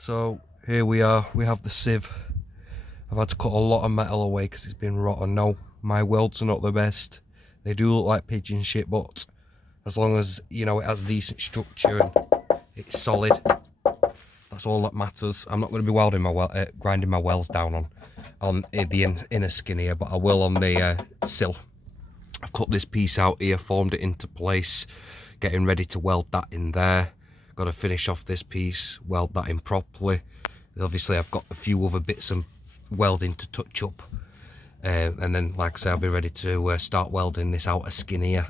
So here we are, we have the sieve. I've had to cut a lot of metal away because it's been rotten. No, my welds are not the best. They do look like pigeon shit, but as long as, you know, it has decent structure and it's solid, that's all that matters. I'm not going to be welding my grinding my welds down on the inner skin here, but I will on the sill. I've cut this piece out here, formed it into place, getting ready to weld that in there. Got to finish off this piece, weld that in properly. Obviously I've got a few other bits of welding to touch up, and then like I say, I'll be ready to start welding this outer skin here.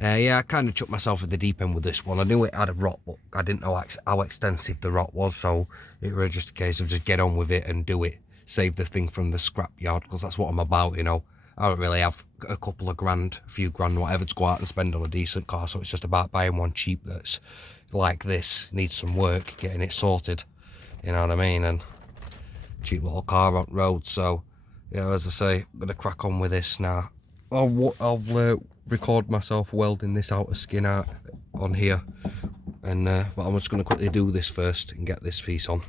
Yeah, I kind of chucked myself at the deep end with this one. I knew it had a rot, but I didn't know how extensive the rot was, so it was just a case of just get on with it and do it. Save the thing from the scrapyard, because that's what I'm about, you know. I don't really have a couple of grand, a few grand, whatever, to go out and spend on a decent car, so it's just about buying one cheap that's like this, needs some work, getting it sorted, you know what I mean, and cheap little car on road. So yeah, as I say, I'm gonna crack on with this now. I'll record myself welding this outer skin out on here, and but I'm just gonna quickly do this first and get this piece on.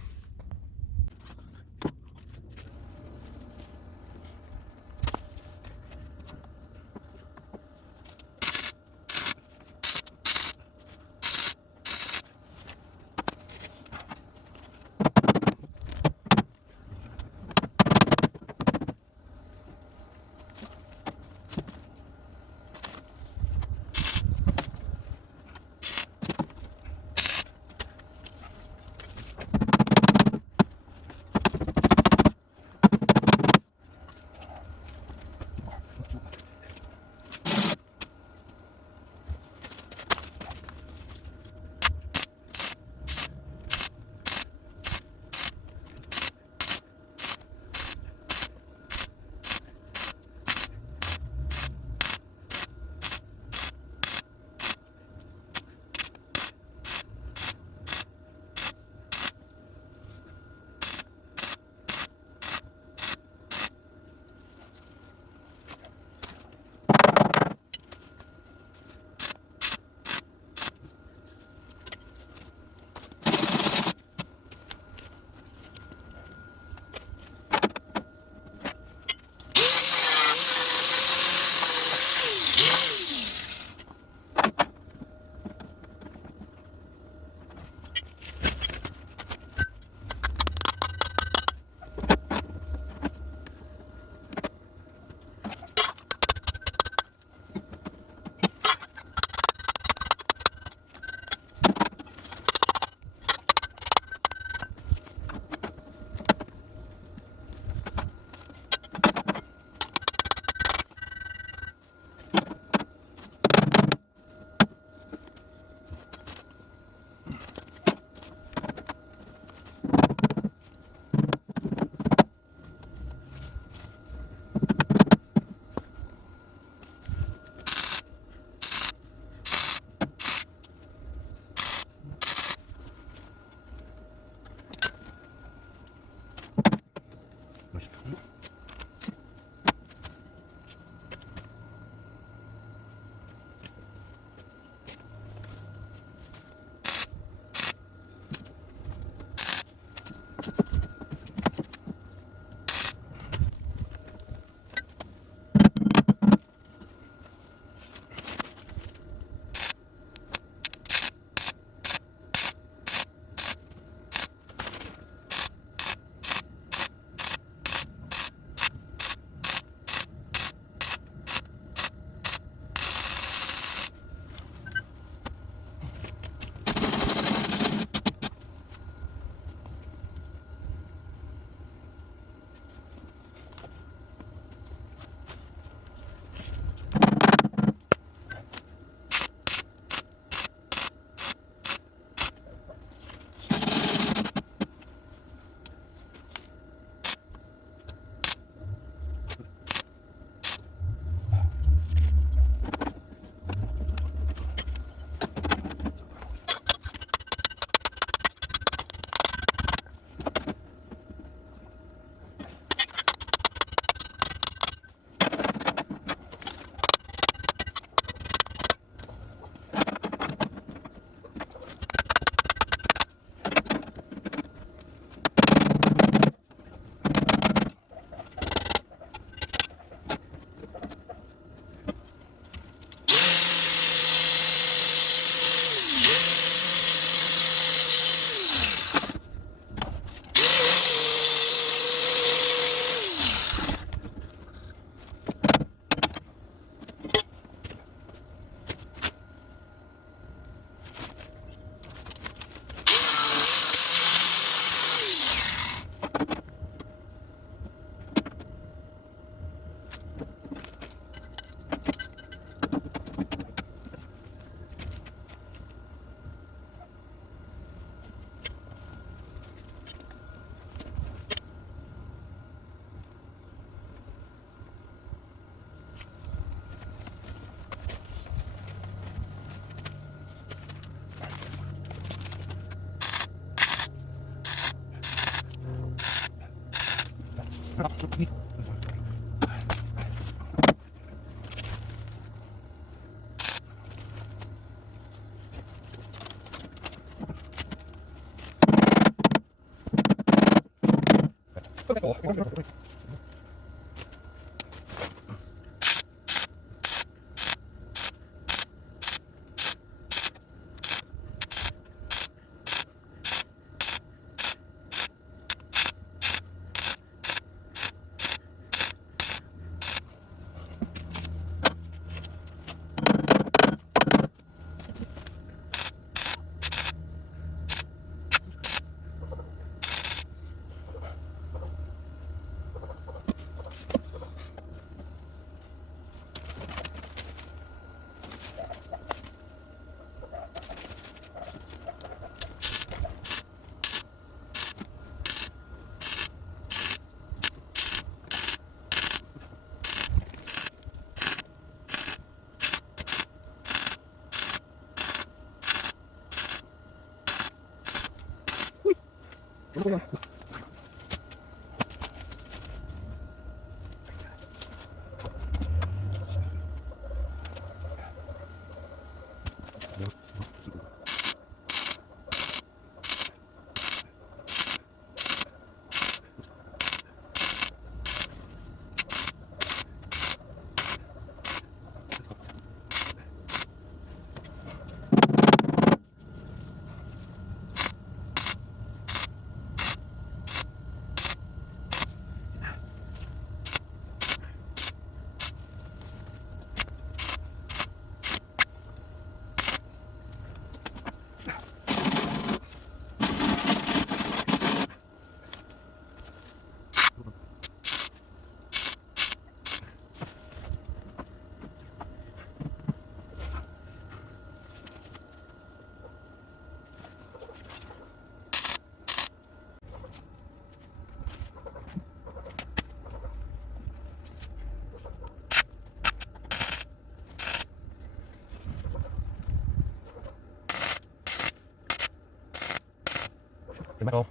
Metal.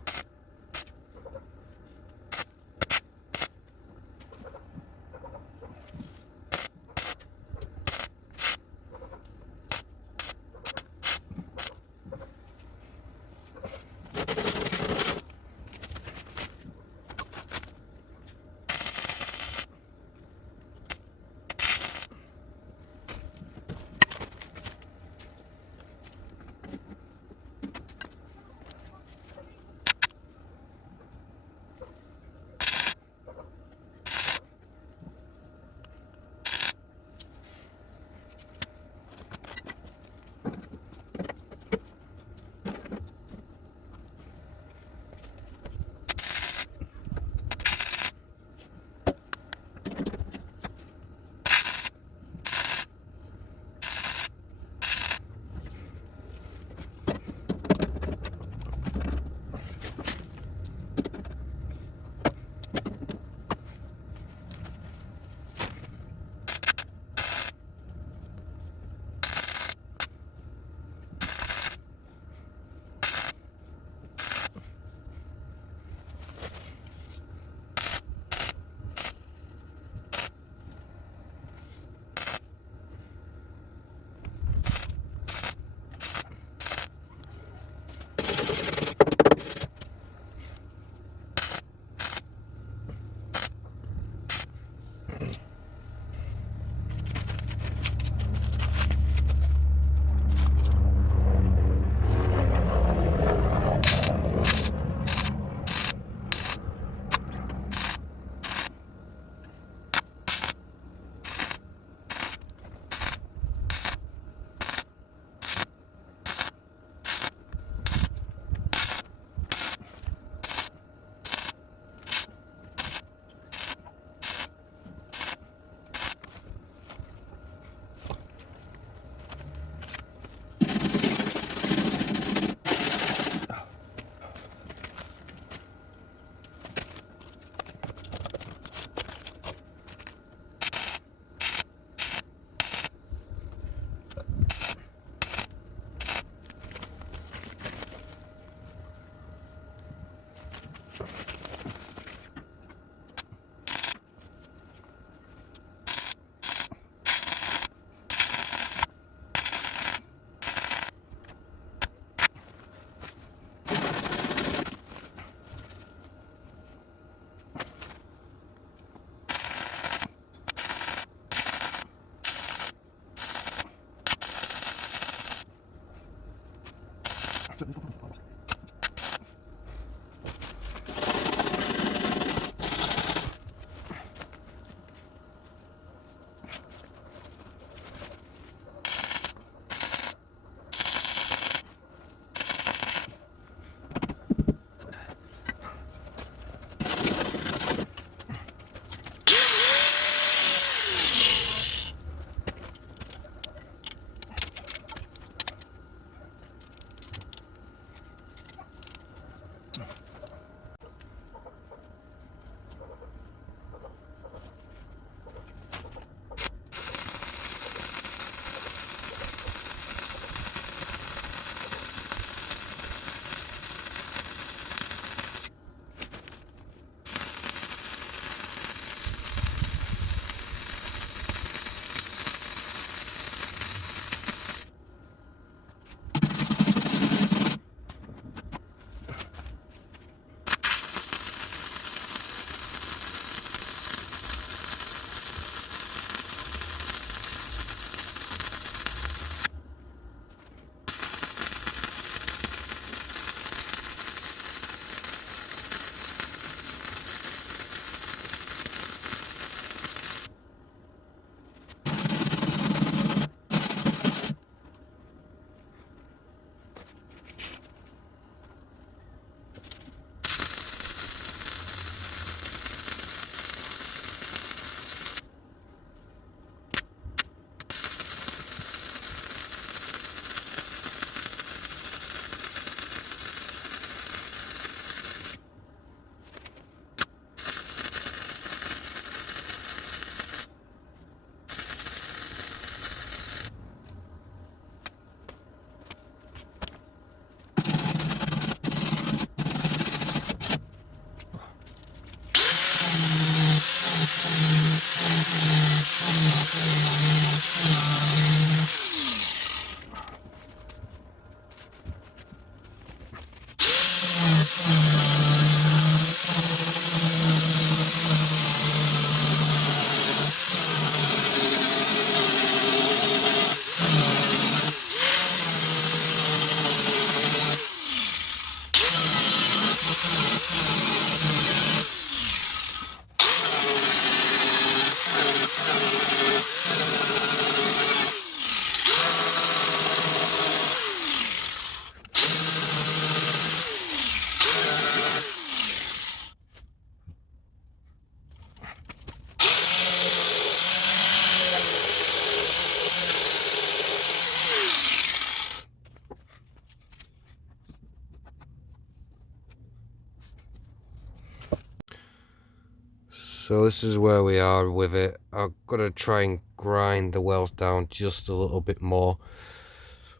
So this is where we are with it. I've got to try and grind the welds down just a little bit more.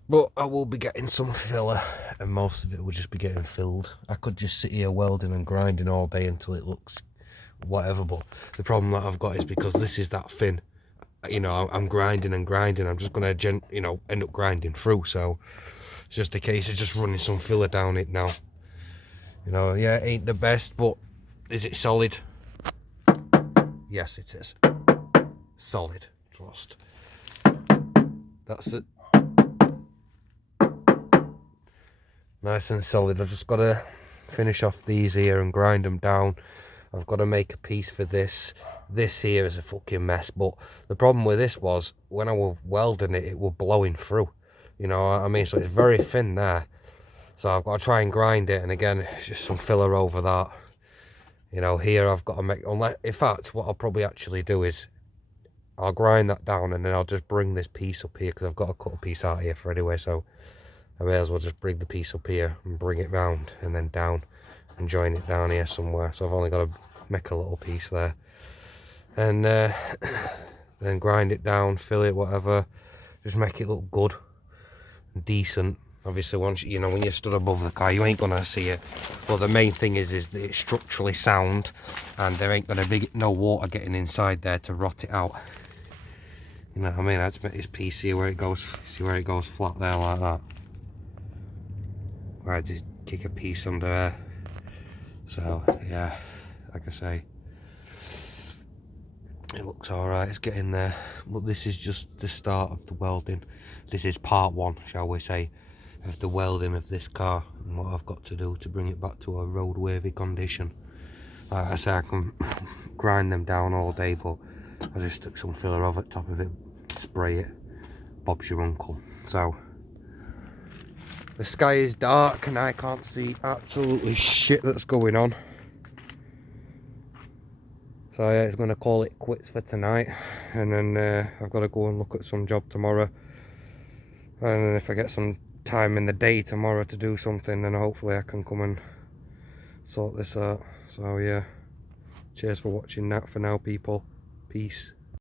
But I will be getting some filler, and most of it will just be getting filled. I could just sit here welding and grinding all day until it looks whatever, but the problem that I've got is because this is that thin, you know, I'm grinding and grinding, I'm just going to, you know, end up grinding through. So it's just a case of just running some filler down it now. You know, yeah, it ain't the best, but is it solid? Yes, it is. Solid. Trust. That's it. Nice and solid. I've just got to finish off these here and grind them down. I've got to make a piece for this. This here is a fucking mess, but the problem with this was when I was welding it, it was blowing through. You know what I mean? So it's very thin there. So I've got to try and grind it, and again, it's just some filler over that. You know, here I've got to make, in fact, what I'll probably actually do is I'll grind that down and then I'll just bring this piece up here because I've got to cut a piece out here for anyway, so I may as well just bring the piece up here and bring it round and then down and join it down here somewhere. So I've only got to make a little piece there and then grind it down, fill it, whatever, just make it look good and decent. Obviously, once you know, when you're stood above the car, you ain't gonna see it. But the main thing is that it's structurally sound, and there ain't gonna be no water getting inside there to rot it out. You know what I mean? That's this piece here where it goes. See where it goes flat there like that. Where I just kick a piece under there. So yeah, like I say, it looks all right. It's getting there. But this is just the start of the welding. This is part one, shall we say, of the welding of this car and what I've got to do to bring it back to a roadworthy condition. Like I say, I can grind them down all day, but I just took some filler over the top of it, spray it, Bob's your uncle. So the sky is dark and I can't see absolutely shit that's going on. So yeah, it's going to call it quits for tonight, and then I've got to go and look at some job tomorrow, and if I get some time in the day tomorrow to do something, then hopefully I can come and sort this out. So yeah, cheers for watching that for now, people. Peace.